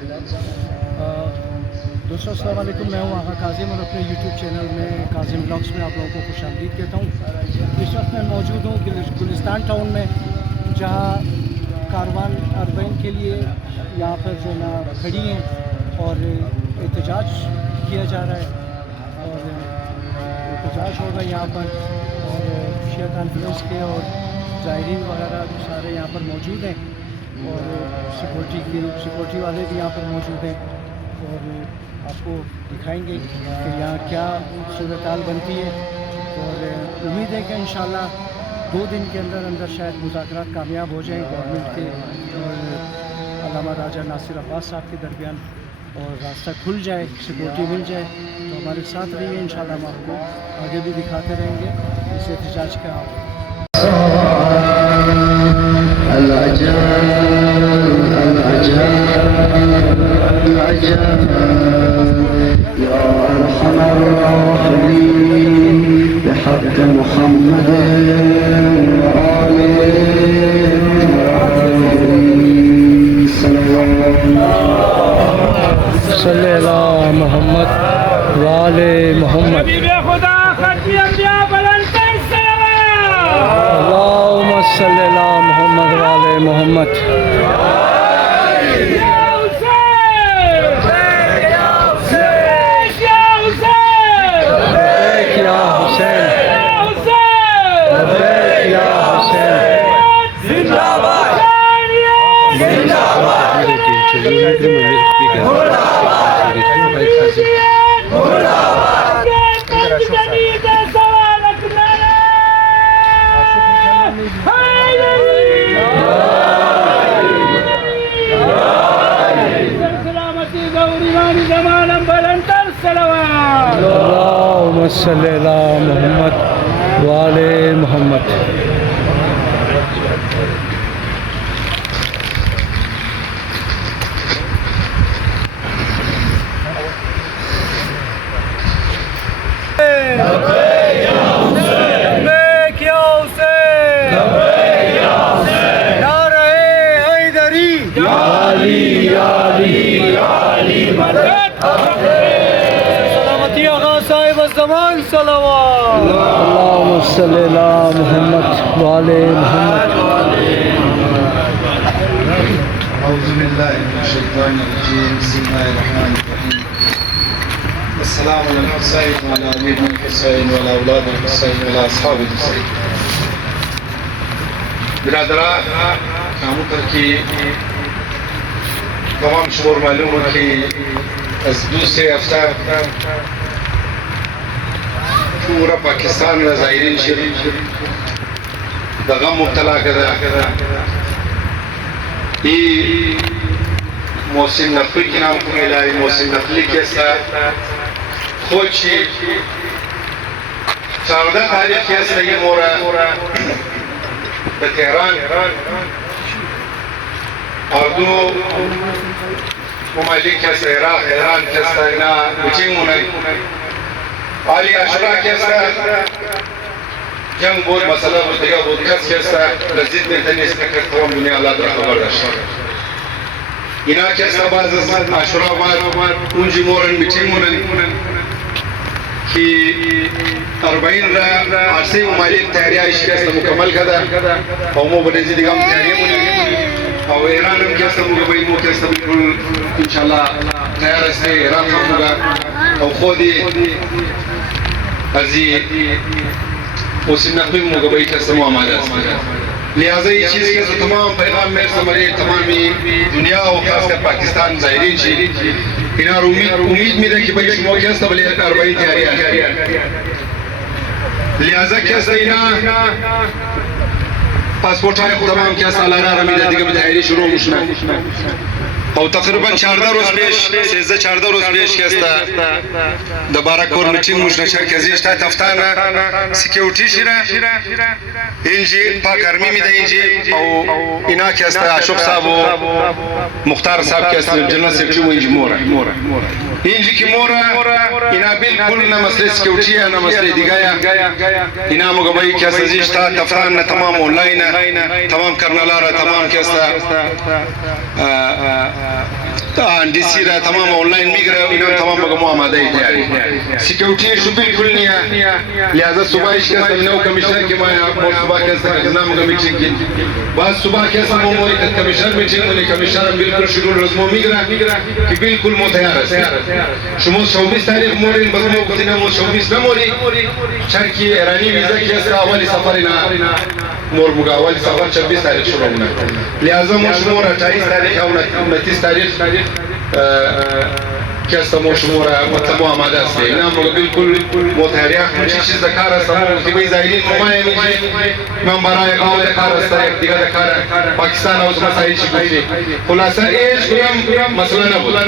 दोस्तों अस्सलाम वालेकुम, मैं हूँ आगा काजिम और अपने यूट्यूब चैनल में काजिम ब्लॉग्स में आप लोगों को खुशामदीद कहता हूँ। इस वक्त मैं मौजूद हूँ गुलिस्तान टाउन में, जहाँ कारवान अरबईन के लिए यहाँ पर जो ना खड़ी हैं और एहतजाज किया जा रहा है और एहतजाज होगा यहाँ पर, और शिया कॉन्फ्रेंस के और ज़ायरीन वगैरह सारे यहाँ पर मौजूद हैं और सिक्योरिटी वाले भी यहाँ पर मौजूद हैं और आपको दिखाएंगे कि यहाँ क्या सूरत हाल बनती है। और उम्मीद है कि इंशाल्लाह 2 दिन के अंदर अंदर शायद मुज़ाकरात कामयाब हो जाएँ गवर्नमेंट के और अल्लामा राजा नासिर अब्बास साहब के दरमियान, और रास्ता खुल जाए, सिक्योरिटी मिल जाए। तो हमारे साथ रहिए, इंशाल्लाह हम आपको आगे भी दिखाते रहेंगे इस एहतजाज का। सल्लल्लाहु मोहम्मद वाले मोहम्मद, अल्लाहुम्मा सल्ली अला मोहम्मद वाले मोहम्मद। अल्लाहुम्मा सल्ली अला मोहम्मद वाले मोहम्मद। सलामती आगा साहिब ज़मान सलावत, अल्लाहुम्मा सल्ली अला मोहम्मद वाले मोहम्मद। अऊज़ु बिल्लाहि मिनश शैतानिर रजीम, बिस्मिल्लाहिर रहमानिर रहीम। अस्सलामु अलैकुम हुसैन व अला अली हुसैन व अला औलाद हुसैन व अला अस्हाब हुसैन। बिरादरान कामों पर की तमाम शोर मालूम है कि दूसरे हफ्ता पूरा पाकिस्तान में ज़ायरीन शरीफ दगम मुब्तला करा ये मोहसिन नकवी के नाम को मिला। मोहसिन नकवी के साथ खोज 14 तारीख के सही मोरा तेहरान और 2 ममालिक के इराक ईरान के साइना उचिंग मुनई आली अशरा के साथ जंग बहुत मसला बुद्धिया बुद्धिस के साथ लज्जित में तनिस तक तमाम दुनिया अल्लाह ताला खबर रखा इना के साथ अशरा बाद उंजी मोरन उचिंग मुनई कि 40 आरसी ममालिक तैयारियां इसके मुकम्मल कदा और मो बड़े जिदिगम तैयारियां और ईरान के सब भाई मोटे सब इंशाल्लाह तैयार से ईरान होगा और खुद ही अजी मोहसिन नकवी मुगबई के सब हमारा लिहाजा ये चीज़ के तमाम पैगाम मेरे समरे तमाम दुनिया और खासकर पाकिस्तान ज़ायरीन ची इनार उम्मीद में देखी भाई शुमा के सब ले 40 तैयारियां लिहाजा के सही ना पासपोर्ट है तमाम क्या सालाना रमी दिगे में तैयारी शुरू मुशना और तकरीबन 14 रोज पेश 14 रोज पेश केस्ता दोबारा कोर मीटिंग मुशना शरकजी स्टा तफ्ताना सिक्योरिटी शिरा इंजी पाक आर्मी में इंजी और इना केस्ता अशोक साहब मुख्तार साहब केस्ता जनरल सेक्रेटरी इंजी मोरा इंजी की मोरा इना बिल्कुल ना मसले सिक्योरिटी है ना मसले दिगाया इना मुगबई केस्ता जिस्ता तफ्ताना तमाम ऑनलाइन तमाम करना ला रहा तमाम केस्ता डीसी रहा तमाम ऑनलाइन मिग रहा इन्हें तमाम बगमो आमादा है सिक्योरिटी इशू बिल्कुल नहीं है लिहाजा सुबह इसके समिनार कमिश्नर के मैं और सुबह के नाम का मीटिंग की बाद सुबह के समय में कमिश्नर मीटिंग में कमिश्नर बिल्कुल शेड्यूल रस्मों मिग रहा कि बिल्कुल मो तैयार है शुरू 24 तारीख मोरिन बगमो को दिन मो 24 न मोरी शर्की ईरानी वीजा के अवली सफर ना मोर मुगा अवली सफर 26 तारीख शुरू होना लिहाजा मो शुरू 28 तारीख और 29 तारीख क्या समो शुमोरा मतलब आमादा से ना मगर बिल्कुल मोतहरिया कुछ चीज दकार समो कि भाई जाहिर ममाए मुझे मंबरा गांव दकार है एक दिगा दकार पाकिस्तान और मसाइल शिकवे खुलासा एज गुलाम मसला ना बोला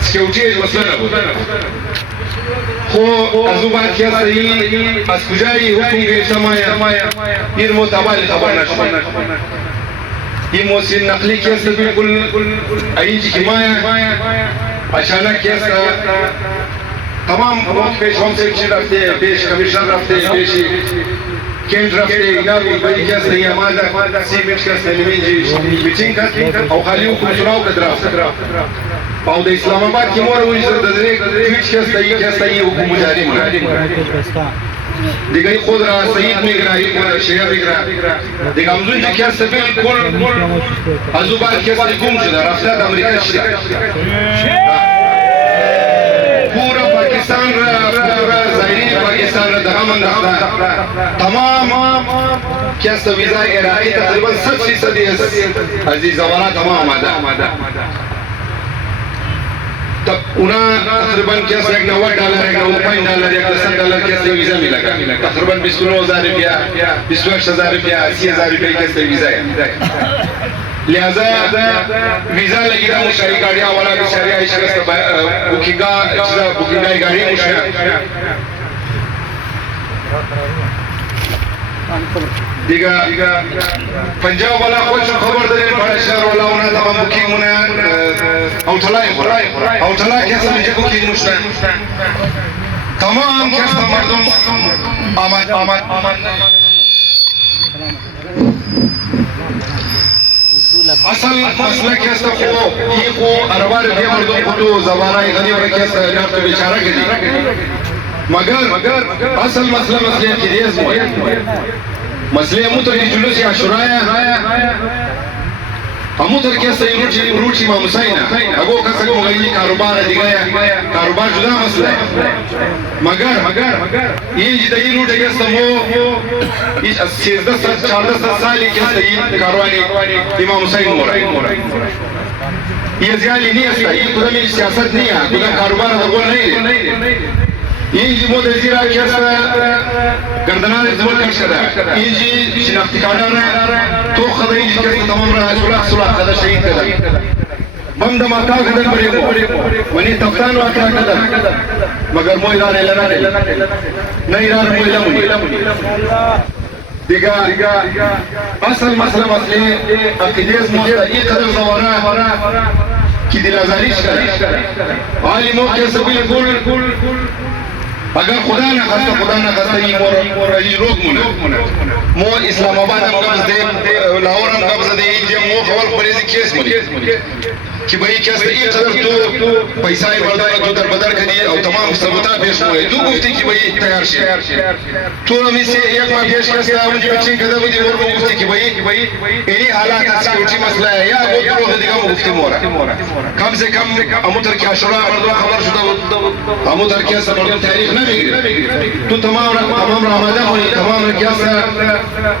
सिक्योरिटी एज मसला ना बोला हो अजुबात क्या सही अस्कुजाई हुकुम के समाया ये मोतबाल खबर ना ये मोहसिन नकली केस बिल्कुल अईज हिमाया अचानक केस तमाम पेश होम सेक्शन रखते हैं पेश कमिश्नर रखते हैं पेश केंद्र रखते हैं इनामी बड़ी केस नहीं हमारा सीमेंट केस नहीं जी मीटिंग का और खाली हुकुम चुनाव का ड्राफ्ट और इस्लामाबाद की मोर हुई जरूरत ट्वीट केस नहीं हुकुम जारी मना दिगाई खुद रहा सईद मिगराही पूरा शेयर मिगरा दिगामजुन जी क्या सफेद कुल अजुबात क्या गुम शुदा रफ्तार अमेरिका पूरा पाकिस्तान पूरा ज़ाहिरी पाकिस्तान दहामन तमाम क्या वीजा इराक़ी तकरीबन 70% अजीज जवाना तमाम आमादा तब उन्हें तकरीबन क्या $90 $90 $10 कैसे वीजा मिला तकरीबन 29,000 रुपया 21,000 रुपया 80,000 रुपये कैसे वीजा है लिहाजा वीजा लगी था मुशाही गाड़ियाँ वाला बेचारे बुकिंगा गाड़ी मुशाही दिगा पंजाब वाला कुछ खबर दे बड़ा शहर वाला उन्हें तमाम बुकिंग उन्हें औटला कैसे मुझे बुकिंग मुश्किल तमाम कैसे मर्दों आमद असल मसला कैसे को ये को अरबार के मर्दों को तो ज़बाना इधर ही कैसे यार तो बेचारा के मगर असल मसला मसले की रेस मसले अमुतर की जुलूस या शुराया अमुतर क्या सही रूची मामुसाइना अगो का सगो मगली कारोबार दिगाया कारोबार जुदा मसला है मगर ये जितनी रूट है समो इस 14 साल के सही कारवानी इमाम हुसैन मोरा ये ज़ियाली नहीं है ये खुदा में सियासत नहीं है खुदा कारोबार वो नहीं ये जिमो देजीरा कैसा गर्दना जबर कर शरा ये जी शिनाख्ती कार्ड है तो खदाई जिसके तमाम रहा सुलह खदा शहीद कदा बम धमाका कदर बड़े मनी तफ्तान वाक़या कदर मगर मोइदार लना नहीं रार मोइला दिगा असल मसले अकीदेस मुझे ये कदर ज़वारा की दिलाजारिश करे आलिमों के सभी बिल्कुल अगर खुदा ना खास्ता ये मोर रोग मुना मो इस्लामाबाद हम कब्ज़ दे लाहौर हम कब्ज़ दे ये मो खबर परेज़ केस मुझे कि भाई क्या ये कदर तो पैसा ही बर्दाश्त दर बदर कर दिए और तमाम सबूता पेश हुए तू गुफ्ती कि भाई तैयार शेयर तो हम इसे एक माह पेश कर सकते हैं मुझे बच्चे कदर मुझे और गुफ्ती कि भाई इन्हीं हालात का सिक्योरिटी मसला है या वो तो लोग दिखा मुफ्ती मोरा कम से कम अमुतर क्या शुरा मर्दों खबर शुदा अमुतर क्या समर्दों तारीख ना बिगड़े तो तमाम रामादा होनी तमाम क्या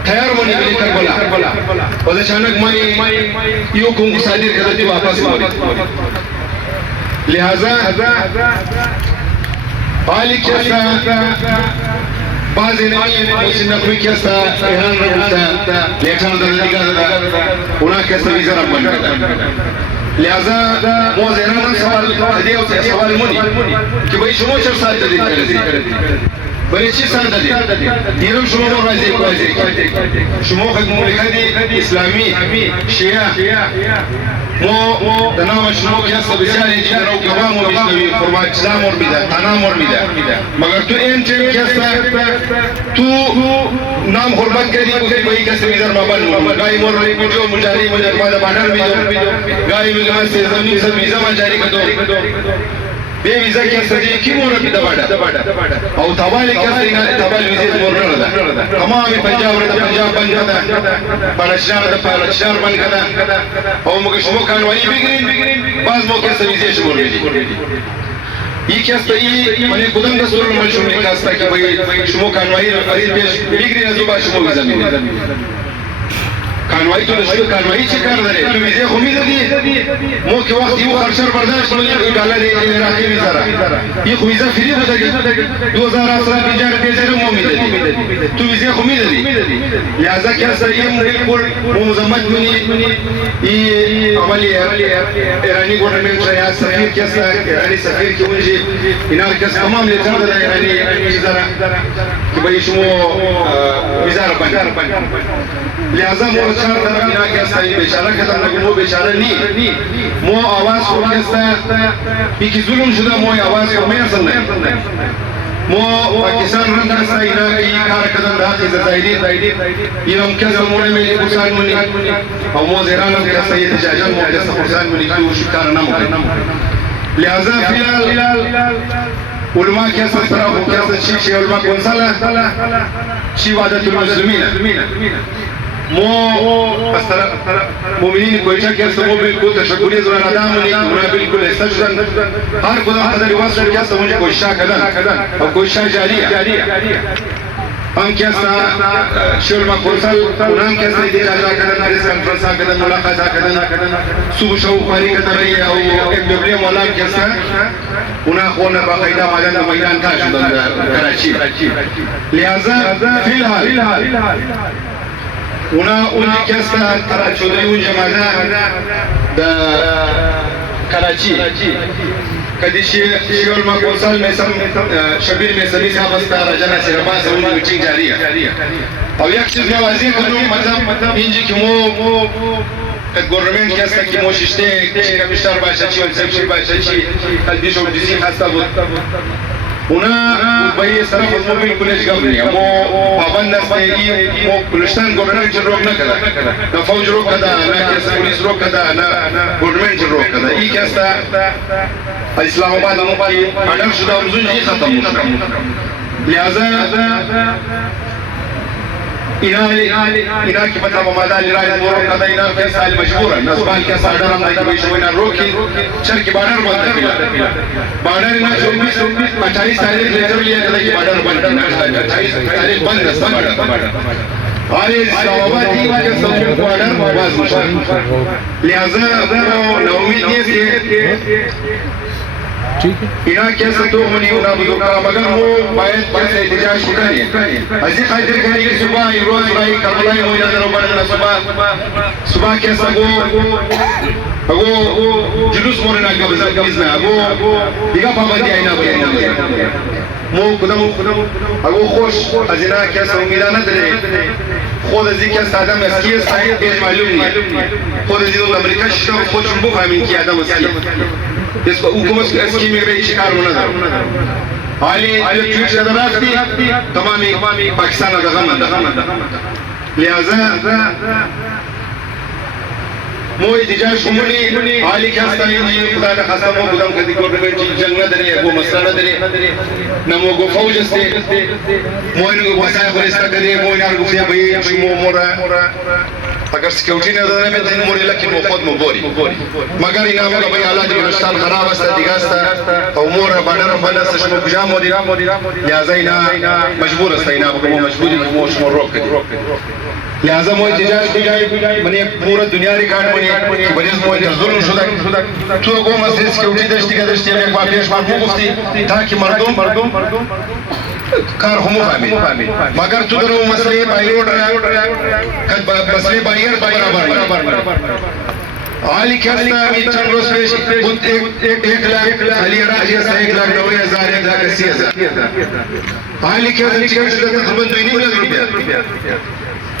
खैर होनी लेकर बोला और अचानक मैं यूं कुंग सादिर कर दी वापस लिहाजा आली कैसा बाज़ इन्हीं नकवी कैसा इहान रखता लेखन दर्दी का उन्हें कैसा वीज़ा रख बनता लिहाजा वो ज़ेराना सवाल मुनी कि भाई शुरू चल साथ तरीक़े بریچی سر دادی دیرم شما با رازی شما خود مملکت اسلامی شیعه مو دنام شما که هست بسیاری دیگر او کبام و بشنوی فرمای اسلام مور میده تنام مور میده مگر تو این چه که هست تو نام حرمت کردی بودی بایی کسی میزر مبن گاهی مور روی کجو مجاری مجر مادا بانر میدو گاهی میگه سیزمین سب ویزا مجاری کدو به ویزا که هست کی مور میده بادا او توالی که هست اینا توالی ویزیت مور نده تمامی پنجاب رده پنجاب بند کده پالشنار رده پالشنار بند کده او مگه شما کانوانی بگیرین باز مو که هست ویزیش مور میدی یکی است ای من کدام دستور من شما میکاستا که باید شما کانوایی رو خرید پیش بگیرین از با شما ویزا میدید کانوایی تو دستور کانوایی چه کار داره تو ویزا خو میدادی مو که وقتی او خرچر برداشت کنی ډالر عراقی ویزا را این خو ویزا فری بوده 2017 بیجار پیسه رو مو میدادی تو ویزا خو میدادی لہذا که است این بالکل منظمت کنی این عملی ایرانی گورنمنت یا سفیر که است ایرانی سفیر که اونجی اینا که تمام لیتر داره ایرانی ویزا را که باید شما ویزا را بند لہذا مو چار طرف اینا که است این بیچاره کدام نگو مو بیچاره نی مو آواز خو که است یکی ظلم شده مو آواز خو میرسن نه مو پاکستان رنگ است اینا کی کار کدام داخل زایدی اینم که زمونه میلی پرسان منی او مو زیرانم که است این جاجان مو که است پرسان منی که او شکار نمو لہذا فیلال علماء که است طرف که است چی علماء کنسالا چی وعدت المسلمین مو استرا مؤمنین کویچا که است مو بالکل تشکری از رمضان و اونا بالکل استشهدن هر کدام قدر واسه که است مونږ کوشش کردن او کوشش جاری هم که است شورما کنسل اونم که است اجازه کردن پریس کانفرنس کردن ملاقات کردن صبح شو خاری کردن او یک دبلی مولا که است اونا خونه باقاعده میدان تا شدن کراچی لہذا فی الحال اونی که است چودری اون جماعه دا کراچی کدیشی شیول ما کنسال میسم شبیر میسمی صاحب است راجنا سرباز اون میټینګ جاری او یک چیز میں واضح کروں مطلب اینجی که مو گورنمنت که است که مو ششته کمیشنر باشه چی سکشن باشه چی کلبیش و دیزی هستا بود اونا باید صرف مو بالکل اشغال مو پابند است مو کلشتن گورنمنت روک نکرده نه فوج روک کرده نه کس پولیس روک کرده نه گورنمنت روک کرده ای که است اسلام آباد مو کی آرڈر شده امزون جی ختم میشه لہذا اینا کی مطلب مادال رای مورو کدا اینا کے سال مجبور نسبال کے ساڈر ہم نہیں کوئی شوینا روکی چر کی بارڈر بند کر بارڈر نا 24 28 تاریخ لیٹر لیا کدا کی بارڈر بند 28 تاریخ بند ہے بارڈر آئے اسلامآباد کے سب بارڈر باز مشکل لہذا نو امید یہ اینا کیسے تو منی اونا بزرگا مگر وہ باید کیسے احتجاج کنی ازی خاطر کنی کہ صبح روز رائی کربلائی ہوئی نظر بڑھنا صبح کیسا اگو جلوس مورنا گبزنا اگو دیگا پابندی آئینا بھائی مو کدام اگو خوش ازینا کیسا امیدانہ دلے خود ازی کیسا آدم اسکی است بیش معلوم نہیں خود ازی دول امریکا شکر خود چنبو فهمین کی آدم اسکی اس کو حکومت اسکی میں بھی شکار ہونا تھا حالی ٹویٹ شدہ رافتی تمامی پاکستان دغمن لہذا مو احتجاج شمولی حالی که هستن اینجی خدا نخواسته مو بودم کدی گورنمنت جنگ نداره گو مسئله نداره نمو گو فوج استه مو اینو وسایل خورسته کده مو اینا رو گفته بایی شما مورا اگر سکیورٹی نداره میتین موری لکن مو خود مو بوری مگر اینا مولا بایی حالات بلوچستان خراب است دیگه است او مورا بانر بند است شما کجا موری لہذا اینا مجبور است اینا مو مجبوری مو شما روک کدی لہذا مو احتجاج کجای منی پورا دنیا ریکارڈ منی بریز مو ظلم شده تو گو مسئله سکیورٹی داشتی که داشتی یک بار پیش مردم گفتی تا که مردم کار همو فهمید مگر تو درو مسئله بایروڈ مسئله باریر برابر عالی کستا می چند روز پیش بود एक लाख علی راجی است 1,90,000 1,80,000 عالی کستا چیکار شده تقریبا 2.5 लाख रुपया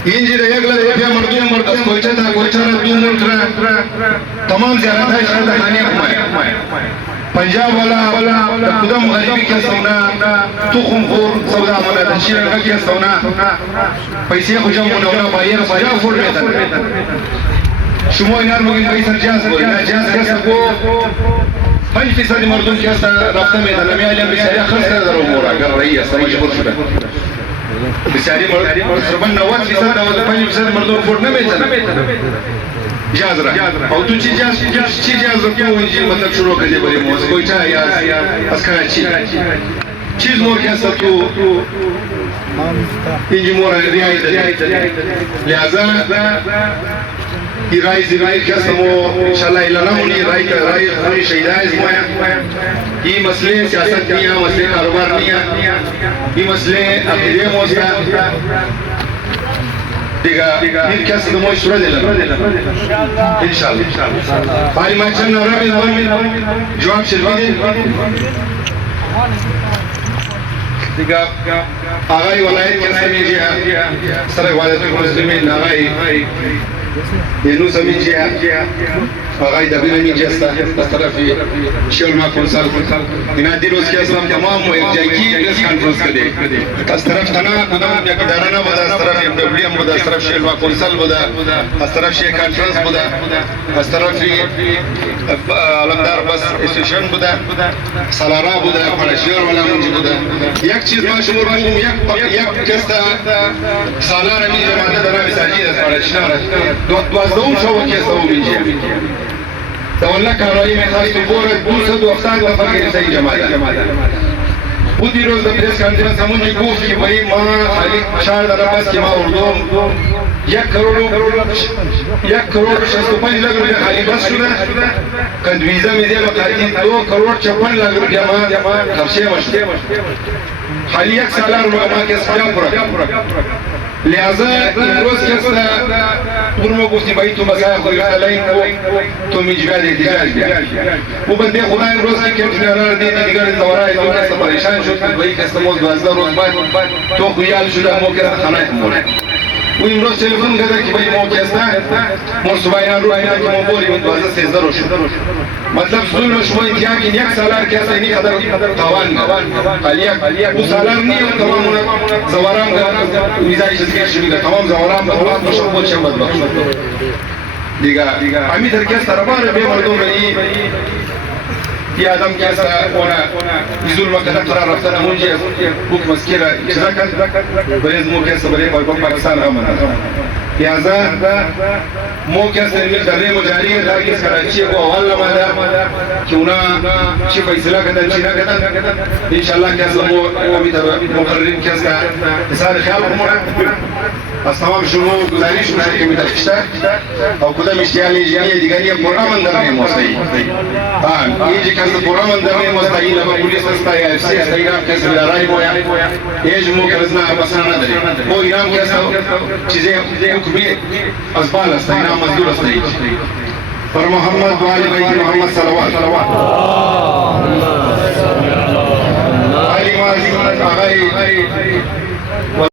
इंजी 1 लाख रुपया मर्दों मर्द कोयचा था कोयचा ना 2 मुल्क तमाम ज़्यादा था शायद खाने कमाए पंजाब वाला खुदा मुगरिबी के सोना तुखम खोर सौदा मना तशीर के सोना पैसे खुजम मुनौना बायर बाजार फोड़ में था शुमार यार मुगिन पैसा जास बोल ना जास के सबको 5% मर्दों के साथ रास्ते में था नमी आलिया बेचारे खर्च कर रहा मोरा कर रही है समझ बोल शुदा बेचारे सरबन 90% 5% मर्दों फोड़ न में था جازرة أو تجي جاز كم يجي مثلا شروع كذي بري موس كوي شيء يا أسكان شيء مور كيسة تو يجي مور ريايد لهذا راي كيسة مو إن شاء الله إلا نموني راي شيء دايز مويا ये मसले सियासत नहीं है मसले कारोबार नहीं है ये मसले अकेले मोसा دیگه این کسی که ما شروع دیدم انشالله حالی ما چند نرمی جواب شدید دیگه آقای ولایت کسی میجی سر ولایت مسلمین آقای اینو سمیجی آقای دبیر میجی است از طرف شیل ما کنسال اینا دیروز که اسلام تمام و یک جایی پرس کانفرنس کده از طرف تنها کدام یک اداره بود از طرف ام دبلیو بود از طرف شیل ما کنسال بود از طرف شیل کانفرنس بود از طرف علمدار بس استیشن بود سالارا بود پرشیر ولا منجی بود یک چیز ما شمار کنیم یک کستا سالار می جماعت داره مساجد از پرشیر دوازدهم شو کستا میجی دولا کارایی میخواست بوره 270 نفر که صحیح جماعت بودی روز در پریس کانفرنس همونجی گفت که بایی ما خالی 4 داره بس که ما اردوم 1 کروڑ 65 लाख रुपया खाली बस शुदा कद वीजा मिले बकायदी 2 करोड़ 56 लाख रुपया मा खर्चे मशते खाली 1 सालार मा के सजा पूरा लिहाजा रोज के पूर्व गुफ्ती भाई तुम मसाया कोई लाइन तो मिजगा दे वो बंदे खुदा रोज के किनारा दे दिगर दौरा है तो कैसे परेशान शो भाई कैसे मोज 12 रोज बाद तो खुयाल शुदा मो के खाना है वो इमरोज टेलीफोन करता कि भाई मो कैसा मोर सुबाइना रुआइना कि मो बोली من 12 13 रोज मतलब जुल्म شوي इंतहा कि एक सालार कैसे नहीं खतर तवान खालिया वो सालार नहीं है तमाम زوارام वीजा इश्तियार शुरू तमाम زوارام बहुत मशहूर शब्द دیگه امی در کس درباره به مردم رایی یه آدم کسا اونا ظلم کده قرار رفتن همونجی حکم اسکیره چیزا کن بریز مو کسا برای پاکستان غمان لہذا مو کسا نمیل در ری مجاری در کس کراچی کو اول نمادا که اونا چی فیصله کدن چی نکدن انشاءالله کسا مو امی در مقررین کسا اصحار خیال کمونه از تمام شما گزارش میشه که میترکشتر او کدام اشتیال ایجانی دیگری پرامن در نیم مستایی اینجا کسی پرامن در نیم مستایی لبا پولیس استایی افسی استایی رام کسی بیدارای مویا ایج مو کرزنا مسنا نداری مو ایرام کسی چیزی حکمی از بال استایی ایرام مزدور استایی پر محمد و آل بیت محمد صلوات